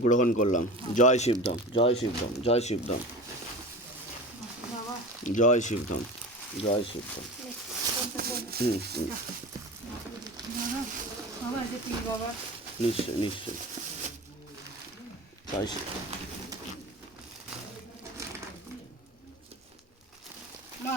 গ্রহণ করলাম। জয় শিবধাম জয় শিবধাম জয় শিবধাম। বাবা জয় শিবধাম জয় শিবধাম। হুম হুম। বাবা বাবা এটা কি বাবা নিশ্চয় নিশ্চয়। জয় শিব মা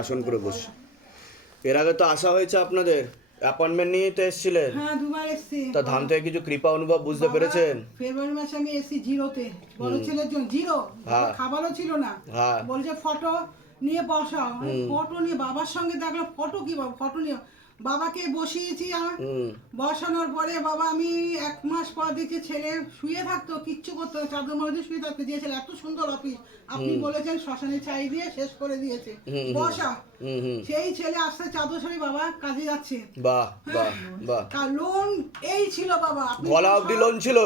আসন করে বসে। এর আগে তো আসা হয়েছে আপনাদের? অ্যাপয়েন্টমেন্ট নিয়ে তো এসেছিলেন হ্যাঁ দুবার এসেছি। তা ধাম থেকে কিছু কৃপা অনুভব বুঝতে পেরেছেন? ফেব্রুয়ারি মাসে আমি এসেছি জিরোতে। বড় ছেলের জন্য জিরো। হ্যাঁ। খাবারও ছিল না। হ্যাঁ। বলছে ফটো নিয়ে বসাও। ফটো নিয়ে বাবার সঙ্গে দেখল ফটো কি ফটো নিয়ে বাবাকে বসিয়েছি আমার বসানোর পরে বাবা আমি এক মাস পর দেখছি ছেলে শুয়ে থাকতো কিচ্ছু করতো চাদর মধ্যে শুয়ে থাকতো। যে ছেলে এত সুন্দর অফিস আপনি বলেছেন শ্মশানে ছাই দিয়ে শেষ করে দিয়েছে। বসা। সেই ছেলে আসতে বাবা কাজে যাচ্ছে। বাহ বাহ বাহ। লোন এই ছিল বাবা গলা অবধি লোন ছিল?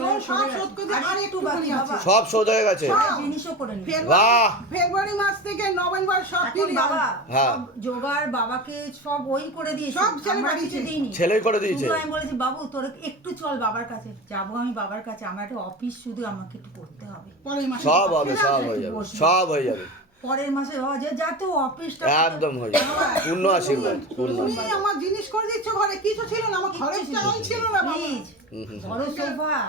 লোন সব শোধ করতে আর একটু বাকি আছে। সব শোধ হয়ে গেছে? জিনিসও করে ফেব্রুয়ারি বাহ। ফেব্রুয়ারি মাস থেকে নভেম্বর সব বাবা হ্যাঁ। জোগাড় বাবাকে সব ওই করে দিয়েছে। সব ছেলে বাড়িতে। দিইনি করে দিয়েছে? আমি বলেছি বাবু তোর একটু চল বাবার কাছে। যাব আমি বাবার কাছে। আমার একটা অফিস শুধু আমাকে একটু করতে হবে। সব হবে সব হয়ে যাবে সব হয়ে যাবে। পরের মাসে বাবা যে যা তো অফিসটা একদম হয়ে যাবে পূর্ণ আশীর্বাদ পূর্ণ আমার জিনিস করে দিচ্ছ ঘরে কিছু ছিল না আমার খরচটা ছিল না বাবা। প্লিজ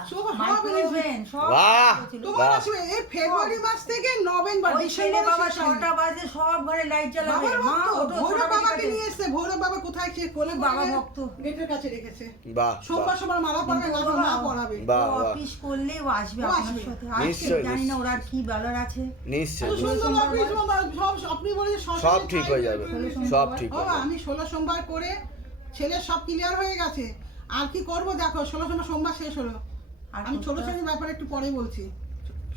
সব মাইক্রোওভেন সব বাহ! ছিল। তোমার বাহ। আসবে এই ফেব্রুয়ারি মাস থেকে নভেম্বর ডিসেম্বর ছটা বাজে সব ঘরে লাইট জ্বালাবে। মা ভক্ত ওঠো ভৈরব ছোটাছুটি বাবাকে নিয়ে এসছে ভৈরব বাবা কোথায় সে কোলে বাবা বাবা ভক্ত। গেটের কাছে রেখেছে। বাহ সোমবার সোমবার মালা পড়াবে না মা পড়াবে বাহ ও বাহ। অফিস করলে আসবে আপনার সাথে। আজকে জানি না ওরা কি বেলার আছে। নিশ্চয় আপনি বলে সব ঠিক হয়ে যাবে। সব ঠিক আমি ষোলো সোমবার করে ছেলের সব ক্লিয়ার হয়ে গেছে। আর কি করব দেখো ষোলো সময় সোমবার শেষ হলো। আমি ছোট ছেলের ব্যাপারে একটু পরে বলছি।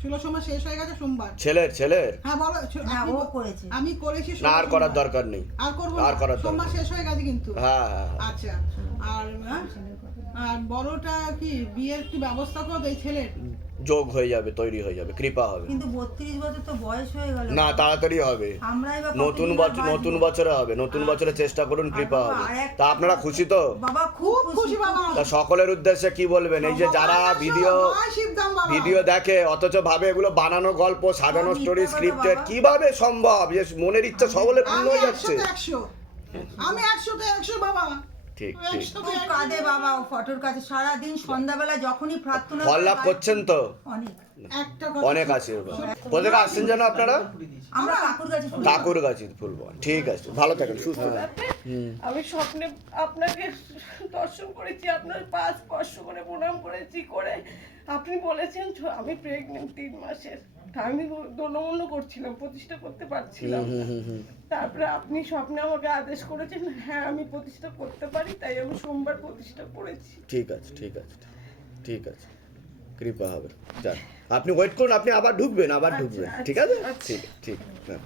ষোলো সোমবার শেষ হয়ে গেছে সোমবার। ছেলের ছেলের? হ্যাঁ বলো হ্যাঁ ও করেছে। আমি করেছি না আর করার দরকার নেই। আর করব আর করার সোমবার শেষ হয়ে গেছে কিন্তু। হ্যাঁ হ্যাঁ হ্যাঁ। আচ্ছা। আর হ্যাঁ? আর বড়টা কি বিয়ের কি ব্যবস্থা করো এই ছেলের? যোগ হয়ে যাবে তৈরি হয়ে যাবে কৃপা হবে। কিন্তু বত্রিশ বছর তো বয়স হয়ে গেল। না তাড়াতাড়ি হবে। আমরাই বা নতুন বছর নতুন বছরে হবে নতুন বছরে চেষ্টা করুন কৃপা হবে। তা আপনারা খুশি তো? বাবা খুব খুশি বাবা। তা সকলের উদ্দেশ্যে কি বলবেন? এই যে যারা ভিডিও। ভিডিও দেখে অথচ ভাবে এগুলো বানানো গল্প সাজানো স্টোরি স্ক্রিপ্টেড কীভাবে সম্ভব? যে মনের ইচ্ছা সকলে পূর্ণ হয়ে যাচ্ছে। আমি একশোতে একশো বাবা। ঠিক ঠিক। খুব কাঁদে বাবা ও ফটোর কাছে। সারাদিন সন্ধ্যাবেলা যখনই প্রার্থনা ফল লাভ করছেন তো? অনেক। একটা কথা অনেক আশীর্বাদ কোথা আসছেন যেন আপনারা? আমরা কাকুর কাছে ঠাকুর গাছি ফুলবাগান ঠিক আছে ভালো থাকেন সুস্থ আমি স্বপ্নে আপনাকে দর্শন করেছি আপনার পা স্পর্শ করে প্রণাম করেছি করে আপনি বলেছেন আমি প্রেগনেন্ট তিন মাসের। তা আমি দোলমন্য করছিলাম প্রতিষ্ঠা করতে পারছিলাম না। তারপরে আপনি স্বপ্নে আমাকে আদেশ করেছেন হ্যাঁ আমি প্রতিষ্ঠা করতে পারি তাই আমি সোমবার প্রতিষ্ঠা করেছি। ঠিক আছে ঠিক আছে ঠিক আছে। কৃপা হবে যান আপনি ওয়েট করুন আপনি আবার ঢুকবেন আবার ঢুকবেন ঠিক আছে? ঠিক ঠিক হ্যাঁ।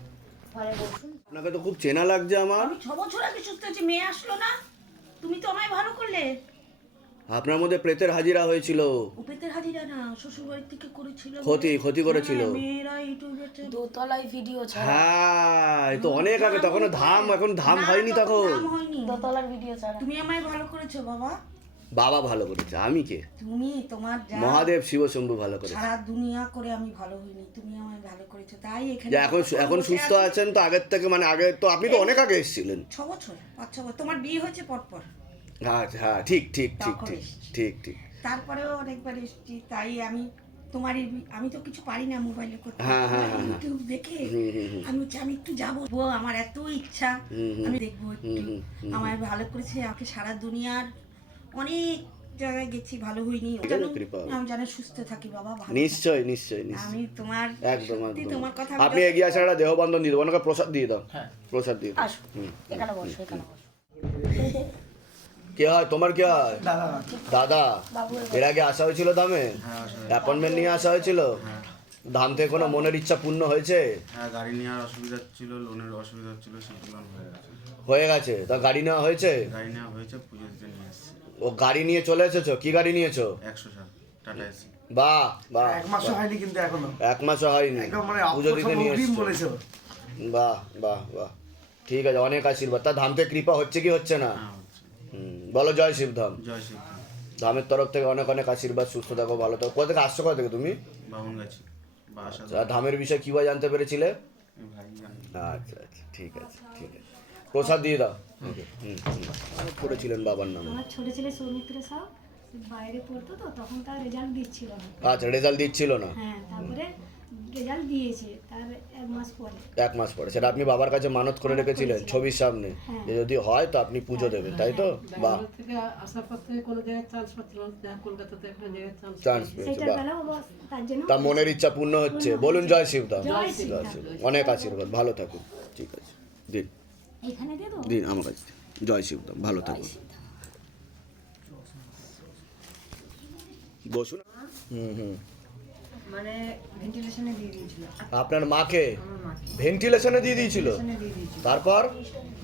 আপনাকে তো খুব চেনা লাগছে আমার। আমি ছ বছর আগে সুস্থ হয়েছি মেয়ে আসলো না। তুমি তো আমায় ভালো করলে। আপনার মধ্যে প্রেতের হাজিরা হয়েছিল। উপেতের হাজিরা না শ্বশুর বাড়ির থেকে করেছিল। ক্ষতি ক্ষতি করেছিল। হ্যাঁ, মেয়েরা ইউটিউবে দোতলায় ভিডিও ছাড়া। হ্যাঁ তো অনেক আগে তখন ধাম এখন ধাম হয়নি তখন দোতলার ভিডিও ছাড়া। তুমি আমায় ভালো করেছ বাবা। বাবা ভালো করেছে আমি কে? তুমি তোমার মহাদেব শিব শম্ভু ভালো করেছে। সারা দুনিয়া করে আমি ভালো হইনি তুমি আমায় ভালো করেছ। তাই এখানে এখন এখন সুস্থ আছেন তো আগের থেকে মানে আগে তো আপনি তো অনেক আগে এসেছিলেন। ছ বছর পাঁচ ছ বছর। তোমার বিয়ে হয়েছে পরপর। আচ্ছা হ্যাঁ ঠিক ঠিক ঠিক ঠিক ঠিক ঠিক। তারপরেও অনেকবার এসেছি তাই আমি তোমার আমি তো কিছু পারি না মোবাইলে করতে। হ্যাঁ, হ্যাঁ, হ্যাঁ, ইউটিউব দেখে। আমি হচ্ছে আমি একটু যাব। আমার এত ইচ্ছা। আমি দেখব আমায় ভালো করেছে আমাকে সারা দুনিয়ার অনেক জায়গায় গেছি ভালো হইনি। আমি যেন সুস্থ থাকি বাবা নিশ্চয়ই নিশ্চয়ই আমি তোমার একদম তোমার কথা আপনি এগিয়ে আসেন একটা দেহবন্ধন দিয়ে দেবো। প্রসাদ দিয়ে দাও। হ্যাঁ। প্রসাদ দিয়ে দাও। এখানে বসো এখানে বসো। কে হয়? তোমার কে হয়? দাদা এর আগে আসা হয়েছিল দামে? অ্যাপয়েন্টমেন্ট নিয়ে আসা হয়েছিল? ধাম থেকে কোনো মনের ইচ্ছা পূর্ণ হয়েছে? হ্যাঁ গাড়ি নেওয়ার অসুবিধা ছিল লোনের অসুবিধা ছিল সেগুলো হয়ে গেছে। হয়ে গেছে। তা গাড়ি নেওয়া হয়েছে? গাড়ি নেওয়া হয়েছে পুজো দিতে ও গাড়ি নিয়ে চলে এসেছ? কি গাড়ি নিয়েছো? একশো সাত টাটা এসি। বাহ বাহ। এক মাসও হয়নি কিন্তু এখনও। এক মাসও হয়নি। মানে পুজো দিতে নিয়ে এসছো। বাহ বাহ বাহ। ঠিক আছে অনেক আশীর্বাদ। তা ধাম থেকে কৃপা হচ্ছে কি হচ্ছে না? হ্যাঁ বলো জয় শিবধাম জয় শিব ধামের তরফ থেকে অনেক অনেক আশীর্বাদ সুস্থ থাকো ভালো থাকো। কোথা থেকে আসছো কোথা থেকে তুমি? আর ধামের বিষয়ে কীভাবে জানতে পেরেছিলে? আচ্ছা আচ্ছা ঠিক আছে ঠিক আছে। প্রসাদ দিয়ে দাও। হুম। হুম হুম। করেছিলেন বাবার নামে। আমার ছোট ছেলে সৌমিত্র সাউ বাইরে পড়তো তো তখন তার রেজাল্ট দিচ্ছিল না আচ্ছা রেজাল্ট দিচ্ছিল না। হ্যাঁ তারপরে রেজাল্ট দিয়েছে তার এক মাস পরে। এক মাস পরে সেটা আপনি বাবার কাছে মানত করে রেখেছিলেন ছবির সামনে। যে যদি হয় তো আপনি পুজো দেবেন তাই তো? বাহ। থেকে আসার পর কোনো জায়গায় চান্স পাচ্ছিলাম না কলকাতাতে একটা জায়গায় চান্স চান্স পেয়েছে তা মনের ইচ্ছা পূর্ণ হচ্ছে। বলুন জয় শিব শিব অনেক আশীর্বাদ। ভালো থাকুন। ঠিক আছে। দিন দিন আমার কাছে। জয় শিবধাম ভালো থাকুন। বসুন। হুম হুম। মানে ভেন্টিলেশনে দিয়ে দিয়েছিল। আপনার মাকে? ভেন্টিলেশনে দিয়ে দিয়েছিল? তারপর?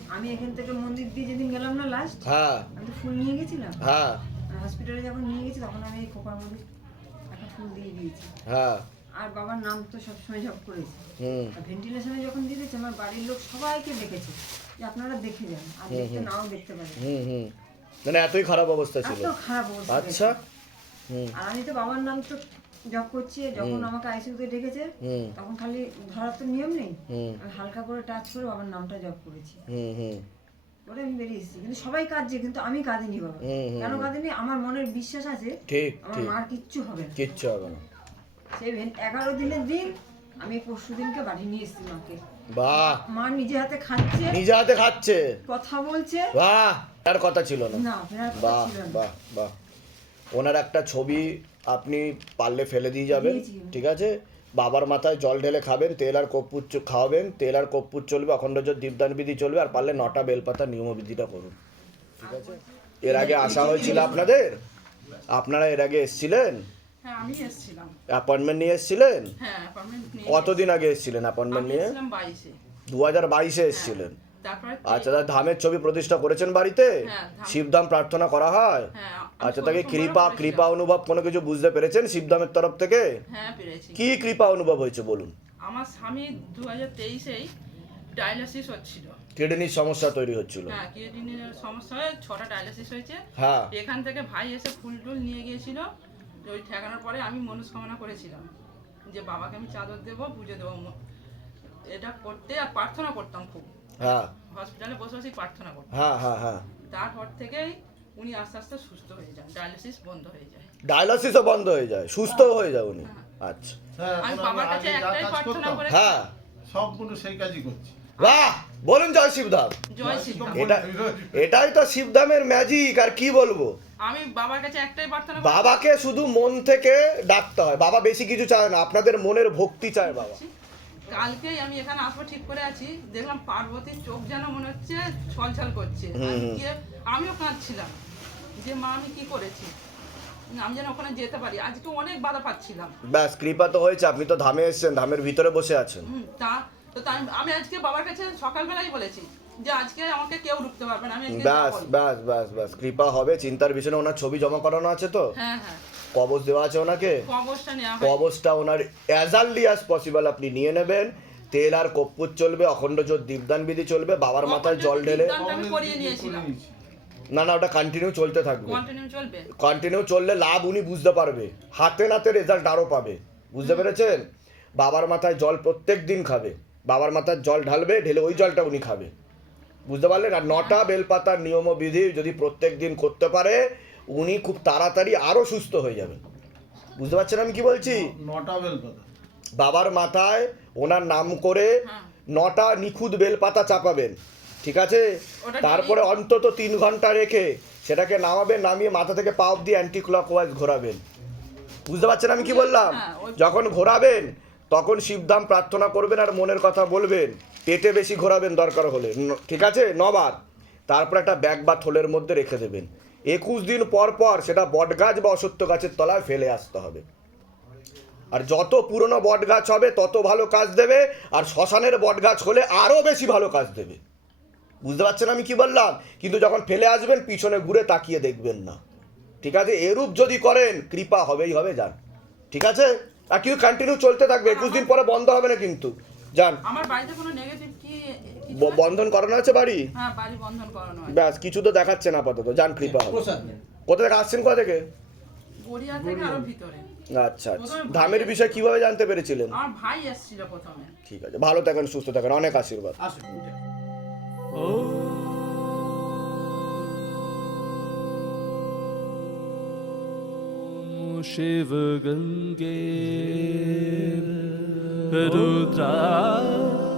আমি এখান থেকে মন্দির দিয়ে যেদিন গেলাম না লাস্ট হ্যাঁ। আমি তো ফুল নিয়ে গেছিলাম। হ্যাঁ। হসপিটালে যখন নিয়ে গেছি তখন আমি এই খোপার মধ্যে একটা ফুল দিয়ে দিয়েছি। হ্যাঁ। আর বাবার নাম তো সবসময় জপ করেছি। হুম। ভেন্টিলেশনে যখন দিয়ে দিয়েছে আমার বাড়ির লোক সবাইকে দেখেছে। যে আপনারা দেখে যান আর দেখতে নাও দেখতে পারেন। হুম হুম। মানে এতই খারাপ অবস্থা ছিল? এত খারাপ অবস্থা আচ্ছা। হুম। আর আমি তো বাবার নাম তো করছি যখন আমাকে আইসিউতে ডেকেছে তখন খালি ধরার তো নিয়ম নেই। আমি হালকা করে টাচ করে বাবার নামটা জপ করেছি। ওটা আমি বেরিয়ে এসেছি। কিন্তু সবাই কাঁদছে কিন্তু আমি কাঁদিনি বাবা। কেন কাঁদিনি? আমার মনের বিশ্বাস আছে ঠিক আমার মার কিচ্ছু হবে না। কিচ্ছু হবে না। সেই এগারো দিনের দিন আমি পরশু দিনকে বাড়ি নিয়ে এসেছি মাকে। বাহ! মা নিজে হাতে খাচ্ছে নিজে হাতে খাচ্ছে। কথা বলছে। বাহ! তার কথা ছিল না। না বাহ বাহ বাহ। ওনার একটা ছবি আপনি পারলে ফেলে দিয়ে যাবেন ঠিক আছে? বাবার মাথায় জল ঢেলে খাবেন তেল আর কর্পূর খাওয়াবেন তেল আর কর্পূর চলবে অখণ্ড জ্যোত দীপদান বিধি চলবে আর পারলে নটা বেলপাতা নিয়ম বিধিটা করুন ঠিক আছে? এর আগে আসা হয়েছিল আপনাদের? আপনারা এর আগে এসেছিলেন? হ্যাঁ অ্যাপয়েন্টমেন্ট নিয়ে এসেছিলেন? হ্যাঁ কতদিন আগে এসেছিলেন অ্যাপয়েন্টমেন্ট নিয়ে? দু হাজার বাইশে এসেছিলেন। আচ্ছা ধামের ছবি প্রতিষ্ঠা করেছেন বাড়িতে? হ্যাঁ, ধাম- শিবধাম প্রার্থনা করা হয়? হ্যাঁ আচ্ছা তাকে কৃপা কৃপা অনুভব কোনো কিছু বুঝতে পেরেছেন শিবধামের তরফ থেকে? হ্যাঁ পেরেছি। কি কৃপা অনুভব হয়েছে বলুন? আমার স্বামী দু হাজার তেইশেই ডায়ালিসিস হচ্ছিল। কিডনির সমস্যা তৈরি হচ্ছিল। হ্যাঁ কিডনির সমস্যা হয়ে ছটা ডায়ালিসিস হয়েছে। হ্যাঁ। এখান থেকে ভাই এসে ফুল টুল নিয়ে গিয়েছিল। ওই ঠেকানোর পরে আমি মনস্কামনা করেছিলাম যে বাবাকে আমি চাদর দেবো পুজো দেবো। এটা করতে আর প্রার্থনা করতাম খুব। হ্যাঁ। হসপিটালে বসে বসে প্রার্থনা করতাম। হ্যাঁ হ্যাঁ হ্যাঁ। তারপর থেকেই উনি আস্তে আস্তে সুস্থ হয়ে যান ডায়ালিসিস বন্ধ হয়ে যায়। ডায়ালিসিসও বন্ধ হয়ে যায় সুস্থ হয়ে। যায় উনি। আচ্ছা। আমি বাবার কাছে একটাই প্রার্থনা করে হ্যাঁ। সবগুলো সেই কাজই করছি। বাহ! বলুন জয় শিবধাম জয় শ্রীরাম এটা এটাই তো শিবধামের ম্যাজিক আর কি বলব? আমি বাবার কাছে একটাই প্রার্থনা বাবাকে শুধু মন থেকে ডাকতে হয়। বাবা বেশি কিছু চায় না আপনাদের মনের ভক্তি চায় বাবা। কালকেই আমি এখানে আসব ঠিক করে আছি। দেখলাম পার্বতীর চোখ যেন মনে হচ্ছে ছলছল করছে। আমি গিয়ে আমিও কাঁদছিলাম যে মা আমি কি করেছি? আমি যেন ওখানে যেতে পারি। আজকে অনেক বাধা পাচ্ছিলাম। ব্যাস কৃপা তো হয়েছে আপনি তো ধামে এসেছেন ধামের ভিতরে বসে আছেন। তা তো আমি আজকে বাবার কাছে সকালবেলাই বলেছি যে আজকে আমাকে কেউ রুখতে পারবে না আমি ব্যাস ব্যাস ব্যাস ব্যাস কৃপা হবে চিন্তার বিষয়ে ওনার ছবি জমা করানো আছে তো? হ্যাঁ হ্যাঁ। কবচ দেওয়া আছে ওনাকে? কবচটা ওনার অ্যাজ আর্লি অ্যাজ পসিবল আপনি নিয়ে নেবেন। তেল আর কর্পূর চলবে অখণ্ড জোর দীপদান বিধি চলবে বাবার মাথায় জল ঢেলে না না ওটা কন্টিনিউ চলতে থাকবে। কন্টিনিউ কন্টিনিউ চললে লাভ উনি বুঝতে পারবে। হাতে নাতে রেজাল্ট আরও পাবে। বুঝতে পেরেছেন? বাবার মাথায় জল প্রত্যেক দিন খাবে। বাবার মাথায় জল ঢালবে ঢেলে ওই জলটা উনি খাবে। বুঝতে পারলেন আর নটা বেলপাতার নিয়ম ও বিধি যদি প্রত্যেক দিন করতে পারে উনি খুব তাড়াতাড়ি আরও সুস্থ হয়ে যাবেন। বুঝতে পারছেন আমি কি বলছি? নটা বেলপাতা। বাবার মাথায় ওনার নাম করে হ্যাঁ। নটা নিখুঁত বেলপাতা চাপাবেন ঠিক আছে? তারপরে অন্তত তিন ঘণ্টা রেখে সেটাকে নামাবেন নামিয়ে মাথা থেকে পা অব্দি অ্যান্টি ক্লক ওয়াইজ ঘোরাবেন। বুঝতে পারছেন আমি কি বললাম? যখন ঘোরাবেন তখন শিবধাম প্রার্থনা করবেন আর মনের কথা বলবেন। পেটে বেশি ঘোরাবেন দরকার হলে। ঠিক আছে? নবার তারপর একটা ব্যাগ বা থলের মধ্যে রেখে দেবেন। একুশ দিন পর পর সেটা বটগাছ বা অসত্য গাছের তলায় ফেলে আসতে হবে। আর যত পুরনো বট গাছ হবে, তত ভালো কাজ দেবে, আর শ্মশানের বট গাছ হলে আরও বেশি ভালো কাজ দেবে। বুঝতে পারছেন আমি কি বললাম? কিন্তু যখন ফেলে আসবেন, পিছনে ঘুরে তাকিয়ে দেখবেন না। ঠিক আছে? এরূপ যদি করেন, কৃপা হবেই হবে যান ঠিক আছে? আর কিন্তু কন্টিনিউ চলতে থাকবে। একুশ দিন পরে বন্ধ হবে না কিন্তু। যান। আমার বাড়িতে কোনো নেগেটিভ কি ব- বন্ধন করানো আছে বাড়ি? হ্যাঁ বাড়ি বন্ধন করানো আছে। ব্যাস কিছু তো দেখাচ্ছে না আপাতত। যান কৃপা হবে কোথা থেকে আসছেন কোথা থেকে? গড়িয়া থেকে আরও ভিতরে। আচ্ছা আচ্ছা। ধামের বিষয় কীভাবে জানতে পেরেছিলেন? আমার ভাই এসেছিল প্রথমে। ঠিক আছে ভালো থাকেন সুস্থ থাকেন। অনেক আশীর্বাদ। Shiv Shiva Ganga, Rudra. Oh.